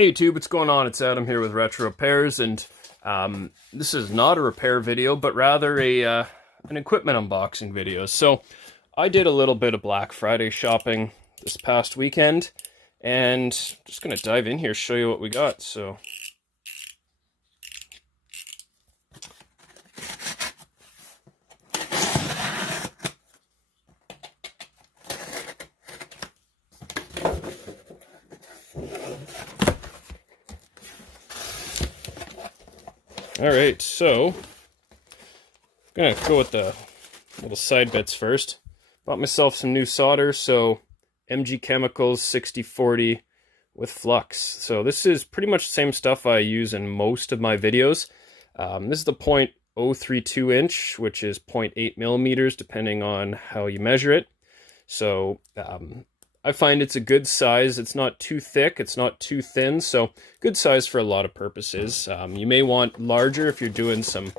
Hey YouTube, what's going on? It's Adam here with Retro Repairs, and this is not a repair video, but rather an equipment unboxing video. So I did a little bit of Black Friday shopping this past weekend, and I'm just going to dive in here, show you what we got. So alright, so I'm going to go with the little side bits first. Bought myself some new solder, so MG Chemicals 6040 with flux. So this is pretty much the same stuff I use in most of my videos. This is the .032 inch, which is 0.8 millimeters, depending on how you measure it. So I find it's a good size. It's not too thick, it's not too thin, so good size for a lot of purposes. You may want larger if you're doing some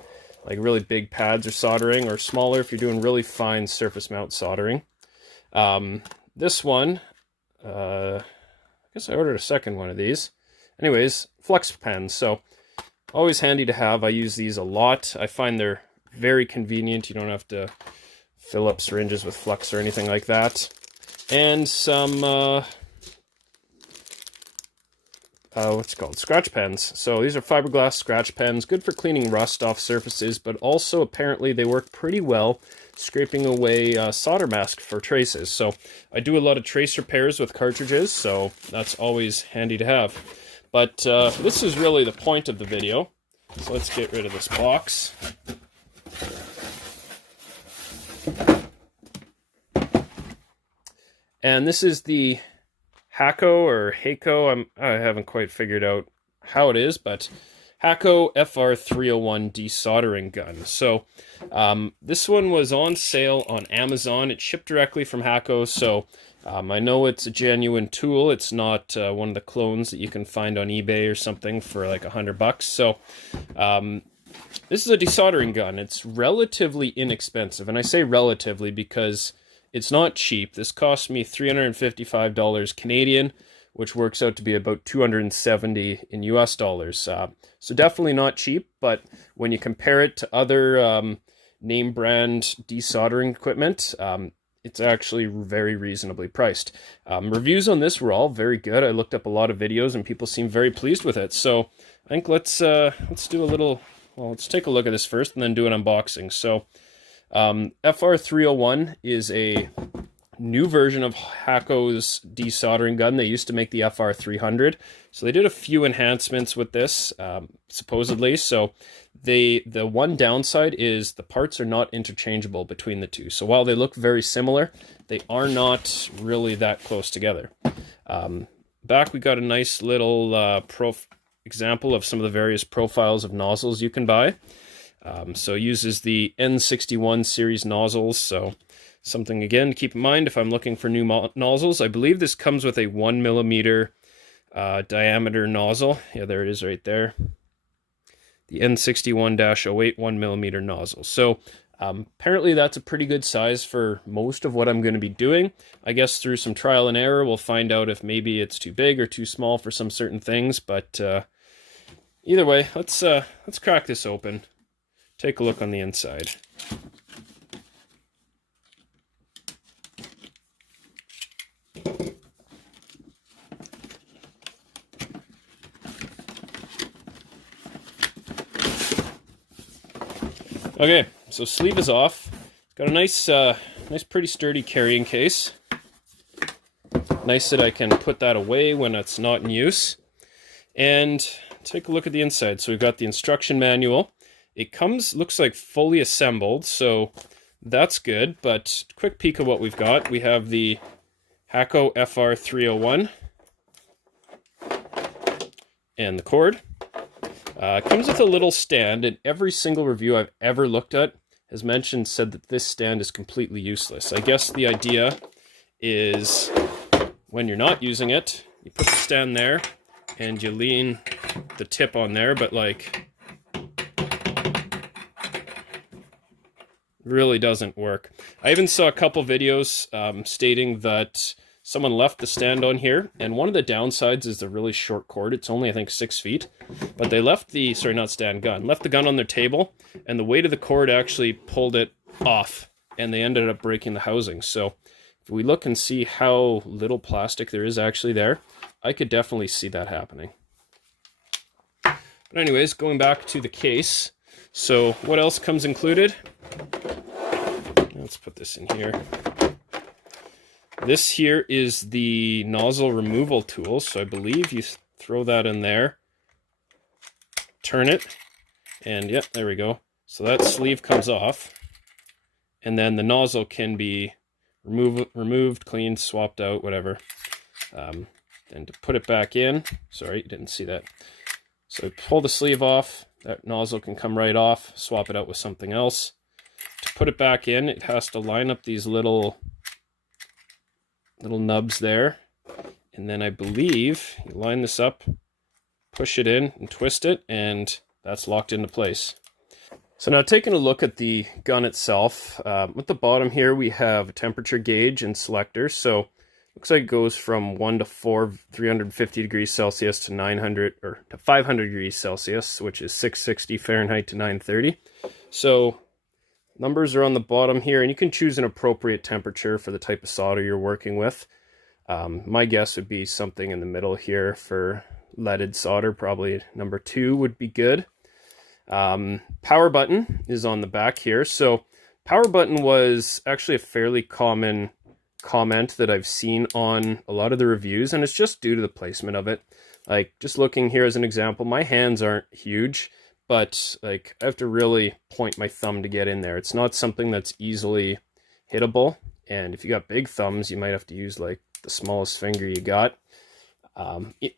like really big pads or soldering, or smaller if you're doing really fine surface mount soldering. This one, I guess I ordered a second one of these. Anyways, flux pens, so always handy to have. I use these a lot. I find they're very convenient. You don't have to fill up syringes with flux or anything like that. And some, what's it called? Scratch pens. So these are fiberglass scratch pens, good for cleaning rust off surfaces, but also apparently they work pretty well scraping away solder mask for traces. So I do a lot of trace repairs with cartridges, so that's always handy to have. But this is really the point of the video. So let's get rid of this box. And this is the Hakko or Hakko, I haven't quite figured out how it is, but Hakko FR-301 Desoldering Gun. So this one was on sale on Amazon. It shipped directly from Hakko, so I know it's a genuine tool. It's not one of the clones that you can find on eBay or something for like $100. So this is a desoldering gun. It's relatively inexpensive, and I say relatively because it's not cheap. This cost me $355 Canadian, which works out to be about $270 in US dollars. So definitely not cheap, but when you compare it to other name brand desoldering equipment, it's actually very reasonably priced. Reviews on this were all very good. I looked up a lot of videos and people seem very pleased with it. So I think let's do a little, well, let's take a look at this first and then do an unboxing. So FR-301 is a new version of Hakko's desoldering gun. They used to make the FR-300, so they did a few enhancements with this, supposedly. So the one downside is the parts are not interchangeable between the two. So while they look very similar, they are not really that close together. Back we got a nice little example of some of the various profiles of nozzles you can buy. So it uses the N61 series nozzles, so something again to keep in mind if I'm looking for new nozzles. I believe this comes with a 1 millimeter diameter nozzle. Yeah, there it is right there. The N61-08 1 millimeter nozzle. So apparently that's a pretty good size for most of what I'm going to be doing. I guess through some trial and error we'll find out if maybe it's too big or too small for some certain things, but either way, let's crack this open. Take a look on the inside. Okay, so sleeve is off. Got a nice, pretty sturdy carrying case. Nice that I can put that away when it's not in use. And take a look at the inside. So we've got the instruction manual. It looks like fully assembled, so that's good, but quick peek of what we've got. We have the Hakko FR-301 and the cord. It comes with a little stand, and every single review I've ever looked at has said that this stand is completely useless. I guess the idea is when you're not using it, you put the stand there and you lean the tip on there, but like, really doesn't work. I even saw a couple videos stating that someone left the stand on here, and one of the downsides is the really short cord. It's only, I think, 6 feet, but they left the, sorry, not stand, gun, left the gun on their table, and the weight of the cord actually pulled it off, and they ended up breaking the housing. So if we look and see how little plastic there is actually there, I could definitely see that happening. But anyways, going back to the case, so what else comes included? Let's put this in here. This here is the nozzle removal tool, so I believe you throw that in there, turn it, and yep, there we go. So that sleeve comes off, and then the nozzle can be removed, cleaned, swapped out, whatever. And to put it back in, sorry, you didn't see that. So pull the sleeve off, that nozzle can come right off, swap it out with something else. To put it back in, it has to line up these little nubs there, and then I believe you line this up, push it in and twist it, and that's locked into place. So now taking a look at the gun itself, at the bottom here we have a temperature gauge and selector. So looks like it goes from 1 to 4, 350 degrees Celsius to 900 or to 500 degrees Celsius, which is 660 Fahrenheit to 930. So numbers are on the bottom here, and you can choose an appropriate temperature for the type of solder you're working with. My guess would be something in the middle here for leaded solder. Probably number 2 would be good. Power button is on the back here. So power button was actually a fairly common comment that I've seen on a lot of the reviews, and it's just due to the placement of it. Like, just looking here as an example, my hands aren't huge, but like I have to really point my thumb to get in there. It's not something that's easily hittable, and if you got big thumbs, you might have to use like the smallest finger you got.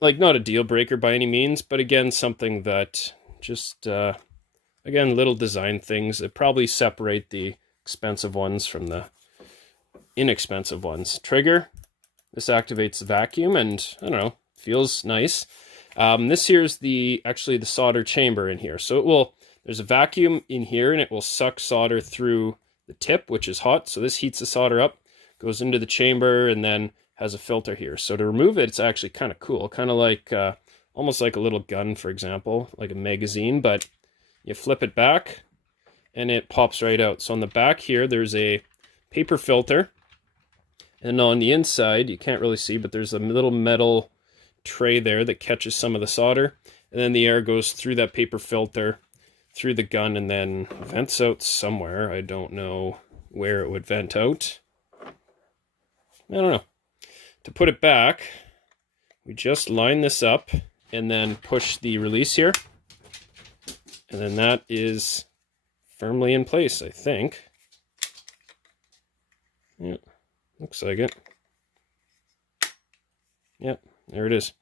Like, not a deal breaker by any means, but again, something that just again, little design things that probably separate the expensive ones from the inexpensive ones. Trigger, this activates the vacuum, and I don't know, feels nice. This here is actually the solder chamber in here. So there's a vacuum in here, and it will suck solder through the tip, which is hot. So this heats the solder up, goes into the chamber, and then has a filter here. So to remove it, it's actually kind of cool, kind of like almost like a little gun, for example, like a magazine, but you flip it back and it pops right out. So on the back here, there's a paper filter, and on the inside, you can't really see, but there's a little metal tray there that catches some of the solder, and then the air goes through that paper filter, through the gun, and then vents out somewhere. I don't know where it would vent out. I don't know. To put it back, we just line this up and then push the release here, and then that is firmly in place, I think. Yeah, looks like it. Yep, there it is.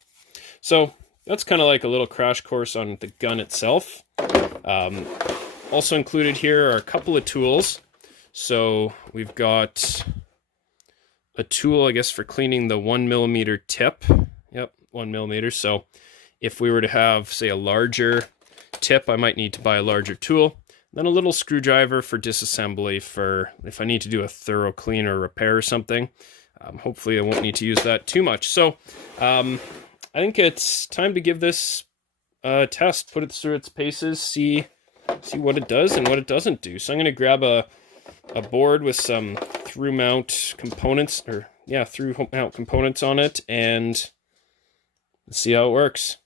So that's kind of like a little crash course on the gun itself. Also included here are a couple of tools. So we've got a tool, I guess, for cleaning the 1mm tip. Yep, 1mm. So if we were to have, say, a larger tip, I might need to buy a larger tool. Then a little screwdriver for disassembly for if I need to do a thorough clean or repair or something. Hopefully I won't need to use that too much. So I think it's time to give this a test, put it through its paces, see what it does and what it doesn't do. So I'm going to grab a board with some through mount components, through mount components on it, and let's see how it works.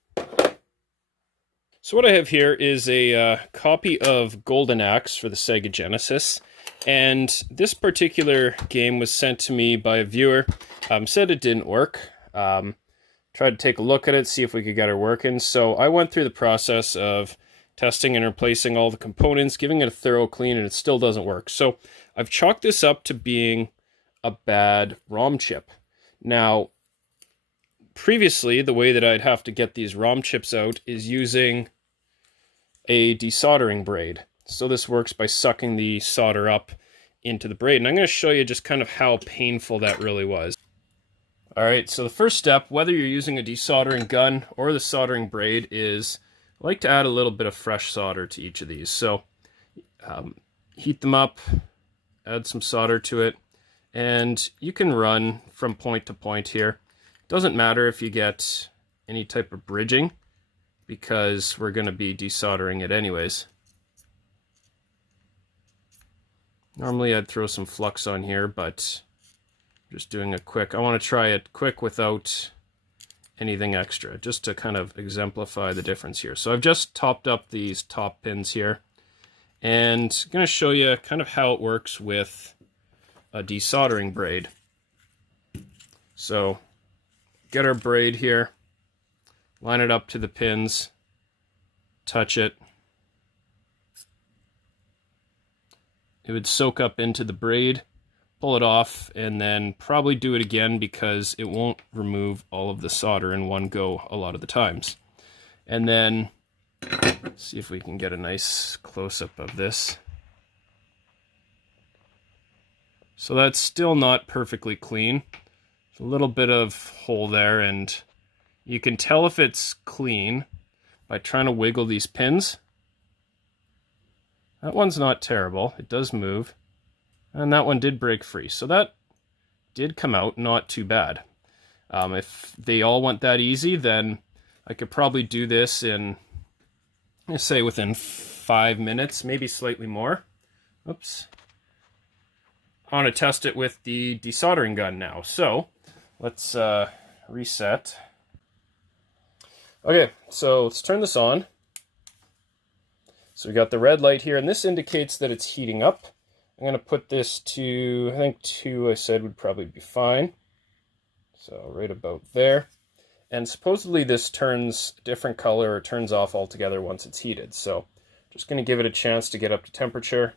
So what I have here is a copy of Golden Axe for the Sega Genesis, and this particular game was sent to me by a viewer. Said it didn't work. Tried to take a look at it, see if we could get it working. So I went through the process of testing and replacing all the components, giving it a thorough clean, and it still doesn't work. So I've chalked this up to being a bad ROM chip. Now, previously, the way that I'd have to get these ROM chips out is using a desoldering braid. So this works by sucking the solder up into the braid. And I'm going to show you just kind of how painful that really was. All right, so the first step, whether you're using a desoldering gun or the soldering braid, is I like to add a little bit of fresh solder to each of these. So heat them up, add some solder to it, And you can run from point to point here. It doesn't matter if you get any type of bridging, because we're going to be desoldering it anyways. Normally I'd throw some flux on here, but I'm just doing a quick, I want to try it quick without anything extra, just to kind of exemplify the difference here. So I've just topped up these top pins here, and I'm going to show you kind of how it works with a desoldering braid. So get our braid here, line it up to the pins, touch it. It would soak up into the braid, pull it off, and then probably do it again because it won't remove all of the solder in one go a lot of the times. And then, let's see if we can get a nice close-up of this. So that's still not perfectly clean. There's a little bit of hole there, and you can tell if it's clean by trying to wiggle these pins. That one's not terrible. It does move. And that one did break free. So that did come out not too bad. If they all went that easy, then I could probably do this in, let's say, within 5 minutes, maybe slightly more. Oops. I want to test it with the desoldering gun now. So let's reset. Okay, so let's turn this on. So we got the red light here, and this indicates that it's heating up. I'm going to put this to, I think 2 I said would probably be fine. So right about there. And supposedly this turns a different color or turns off altogether once it's heated. So just going to give it a chance to get up to temperature.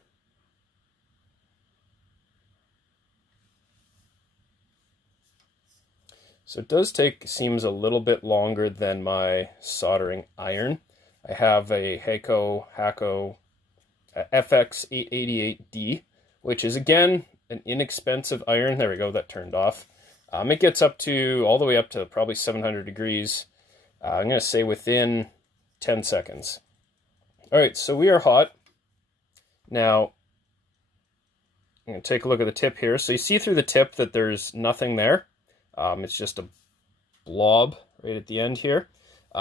So it does take, seems a little bit longer than my soldering iron. I have a Hakko FR-301 which is again an inexpensive iron. There we go, that turned off. It gets up to all the way up to probably 700 degrees. I'm going to say within 10 seconds. All right, so we are hot. Now, I'm going to take a look at the tip here. So you see through the tip that there's nothing there. It's just a blob right at the end here.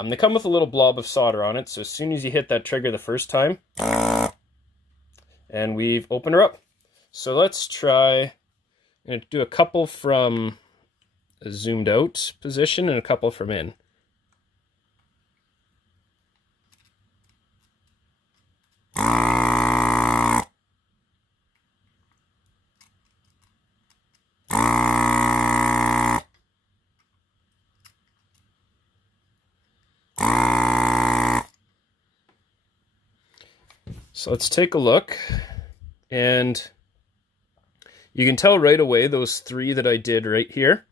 They come with a little blob of solder on it, so as soon as you hit that trigger the first time, and we've opened her up. So let's try, I'm going to do a couple from a zoomed out position and a couple from in. So let's take a look, and you can tell right away those 3 that I did right here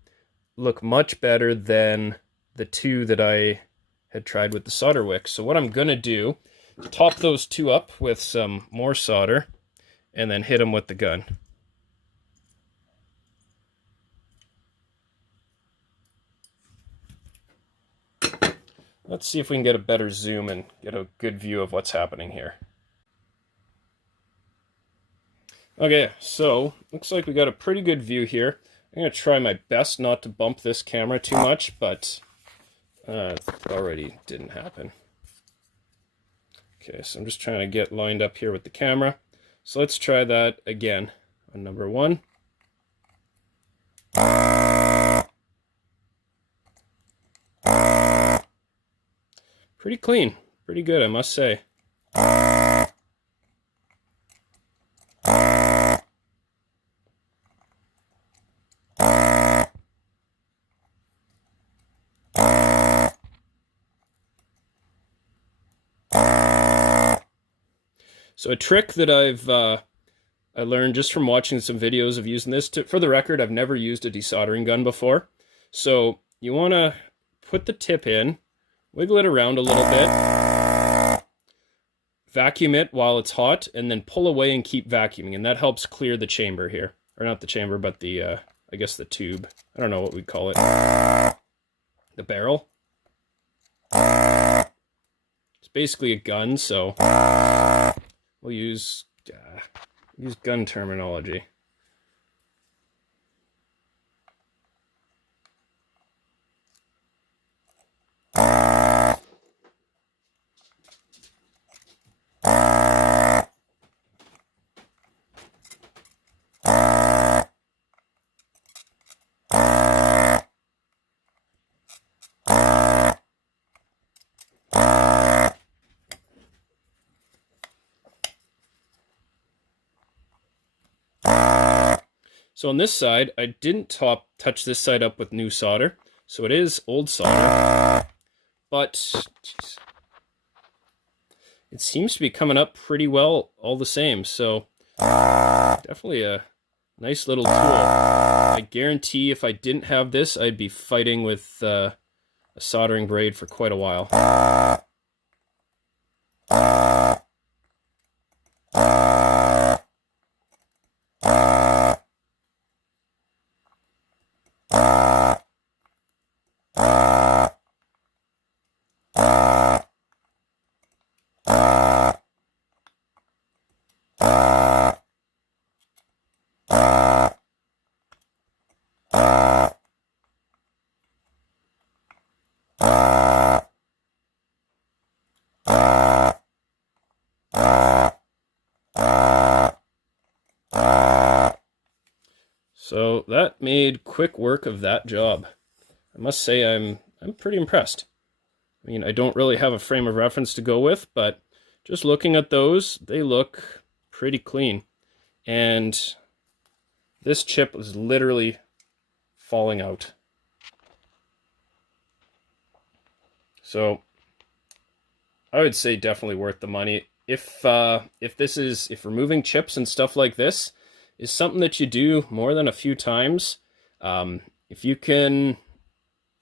look much better than the 2 that I had tried with the solder wick. So what I'm going to do is top those 2 up with some more solder and then hit them with the gun. Let's see if we can get a better zoom and get a good view of what's happening here. Okay, so looks like we got a pretty good view here. I'm going to try my best not to bump this camera too much, but it already didn't happen. Okay, so I'm just trying to get lined up here with the camera. So let's try that again on number 1. Pretty clean, pretty good, I must say. So a trick that I learned just from watching some videos of using this, for the record, I've never used a desoldering gun before. So you want to put the tip in, wiggle it around a little bit, vacuum it while it's hot, and then pull away and keep vacuuming. And that helps clear the chamber here. Or not the chamber, but the, I guess the tube. I don't know what we'd call it. The barrel. It's basically a gun, so we'll use gun terminology. So on this side, I didn't touch this side up with new solder, so it is old solder, but geez, it seems to be coming up pretty well all the same, so definitely a nice little tool. I guarantee if I didn't have this, I'd be fighting with a soldering braid for quite a while. So that made quick work of that job. I must say I'm pretty impressed. I mean, I don't really have a frame of reference to go with, but just looking at those, they look pretty clean. And this chip is literally falling out. So I would say definitely worth the money. If removing chips and stuff like this is something that you do more than a few times, if you can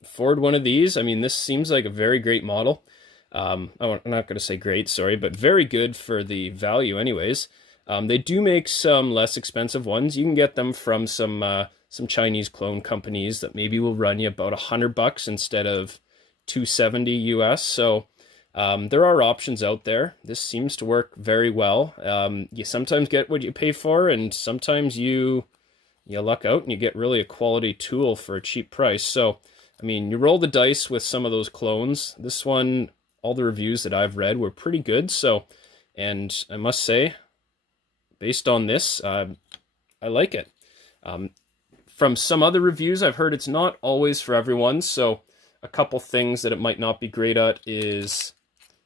afford one of these, I mean, this seems like a very great model. I'm not going to say great, sorry, but very good for the value anyways. They do make some less expensive ones. You can get them from some Chinese clone companies that maybe will run you about $100 instead of $270 US. So there are options out there. This seems to work very well. You sometimes get what you pay for, and sometimes you luck out and you get really a quality tool for a cheap price. So, I mean, you roll the dice with some of those clones. This one, all the reviews that I've read were pretty good. So, and I must say, based on this, I like it. From some other reviews, I've heard it's not always for everyone. So a couple things that it might not be great at is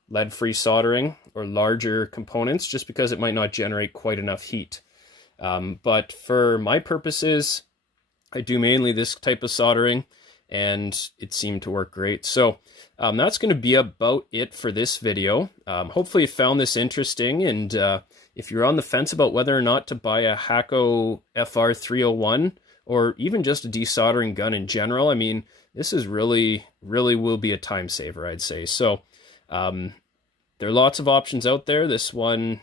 lead-free soldering or larger components, just because it might not generate quite enough heat. But for my purposes, I do mainly this type of soldering, and it seemed to work great. So that's going to be about it for this video. Hopefully you found this interesting, and if you're on the fence about whether or not to buy a Hakko FR-301 or even just a desoldering gun in general, I mean, this is really will be a time saver, I'd say. So there are lots of options out there. This one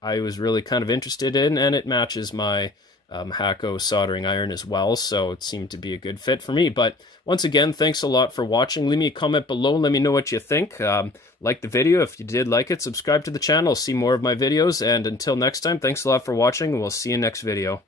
I was really kind of interested in, and it matches my Hakko soldering iron as well, so it seemed to be a good fit for me. But once again, thanks a lot for watching. Leave me a comment below, let me know what you think. Like the video if you did like it, subscribe to the channel, see more of my videos, and until next time, thanks a lot for watching, and we'll see you next video.